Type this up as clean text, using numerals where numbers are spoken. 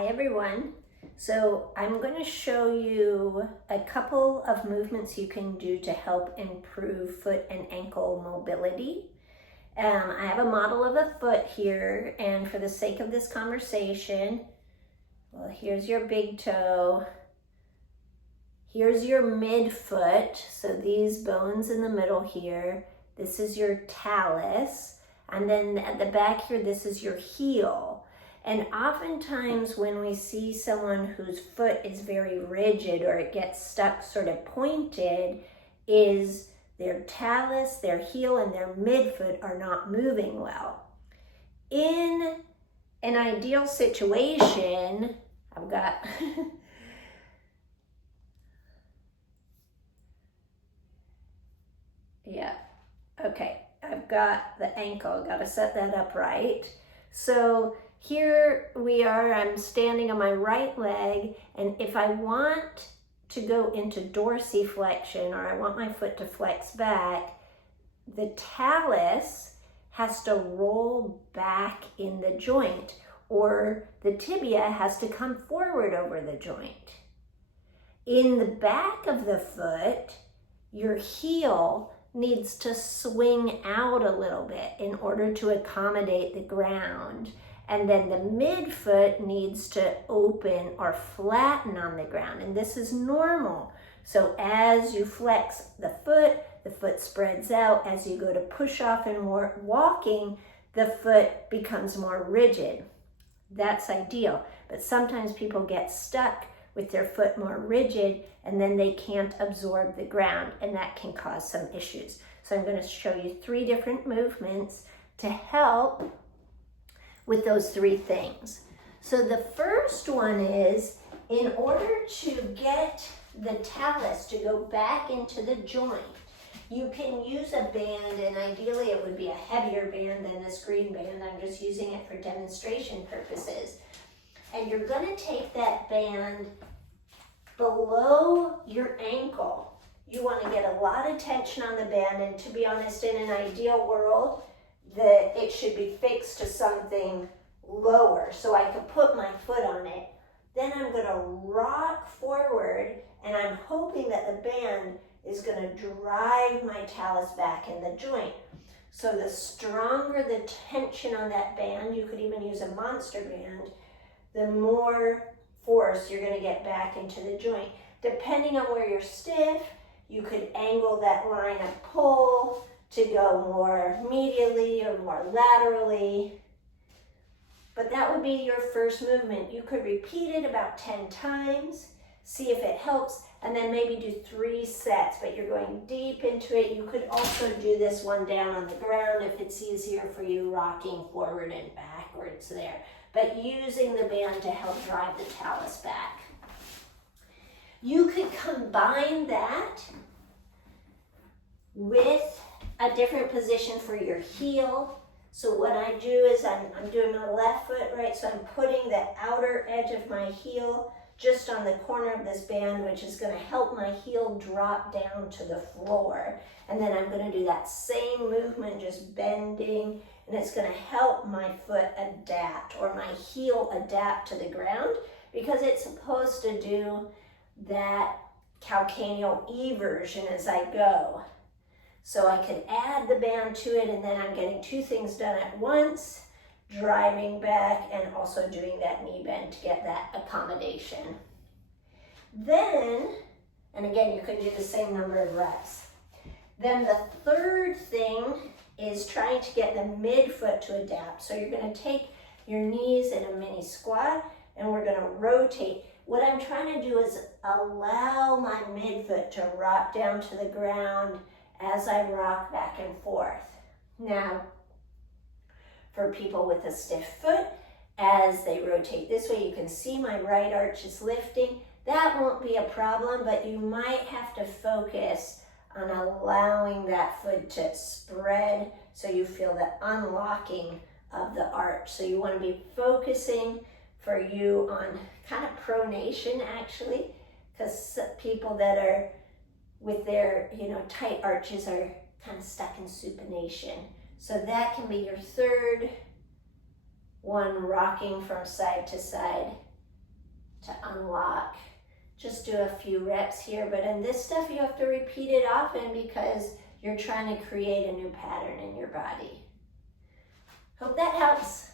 Hi everyone. So I'm going to show you a couple of movements you can do to help improve foot and ankle mobility. I have a model of a foot here, and for the sake of this conversation, well, here's your big toe. Here's your midfoot, so these bones in the middle here. This is your talus, and then at the back here, this is your heel. And oftentimes when we see someone whose foot is very rigid or it gets stuck sort of pointed, is their talus, their heel, and their midfoot are not moving well. In an ideal situation, I've got yeah, okay, I've got the ankle, I've got to set that up right. So here we are, I'm standing on my right leg, and if I want to go into dorsiflexion, or I want my foot to flex back, the talus has to roll back in the joint, or the tibia has to come forward over the joint. In the back of the foot, your heel needs to swing out a little bit in order to accommodate the ground. And then the midfoot needs to open or flatten on the ground. And this is normal. So as you flex the foot spreads out. As you go to push off and walking, the foot becomes more rigid. That's ideal. But sometimes people get stuck with their foot more rigid, and then they can't absorb the ground, and that can cause some issues. So I'm going to show you 3 different movements to help with those 3 things. So the first one is, in order to get the talus to go back into the joint, you can use a band, and ideally it would be a heavier band than this green band. I'm just using it for demonstration purposes. And you're going to take that band below your ankle. You want to get a lot of tension on the band, and to be honest, in an ideal world, that it should be fixed to something lower so I could put my foot on it. Then I'm going to rock forward, and I'm hoping that the band is going to drive my talus back in the joint. So the stronger the tension on that band, you could even use a monster band, the more force you're going to get back into the joint. Depending on where you're stiff, you could angle that line of pull to go more medially or more laterally. But that would be your first movement. You could repeat it about 10 times, see if it helps, and then maybe do 3 sets, but you're going deep into it. You could also do this one down on the ground if it's easier for you, rocking forward and backwards there, but using the band to help drive the talus back. You could combine that with a different position for your heel. So what I do is I'm doing my left foot, right? So I'm putting the outer edge of my heel just on the corner of this band, which is going to help my heel drop down to the floor. And then I'm going to do that same movement, just bending, and it's going to help my foot adapt, or my heel adapt to the ground, because it's supposed to do that calcaneal eversion as I go. So I could add the band to it, and then I'm getting 2 things done at once, driving back and also doing that knee bend to get that accommodation. Then, and again, you could do the same number of reps. Then the third thing is trying to get the midfoot to adapt. So you're going to take your knees in a mini squat, and we're going to rotate. What I'm trying to do is allow my midfoot to rock down to the ground as I rock back and forth. Now, for people with a stiff foot, as they rotate this way, you can see my right arch is lifting. That won't be a problem, but you might have to focus on allowing that foot to spread so you feel the unlocking of the arch. So you want to be focusing for you on kind of pronation, actually, because people that are with their tight arches are kind of stuck in supination. So that can be your third one, rocking from side to side. to unlock. Just do a few reps here, but in this stuff you have to repeat it often because you're trying to create a new pattern in your body. Hope that helps.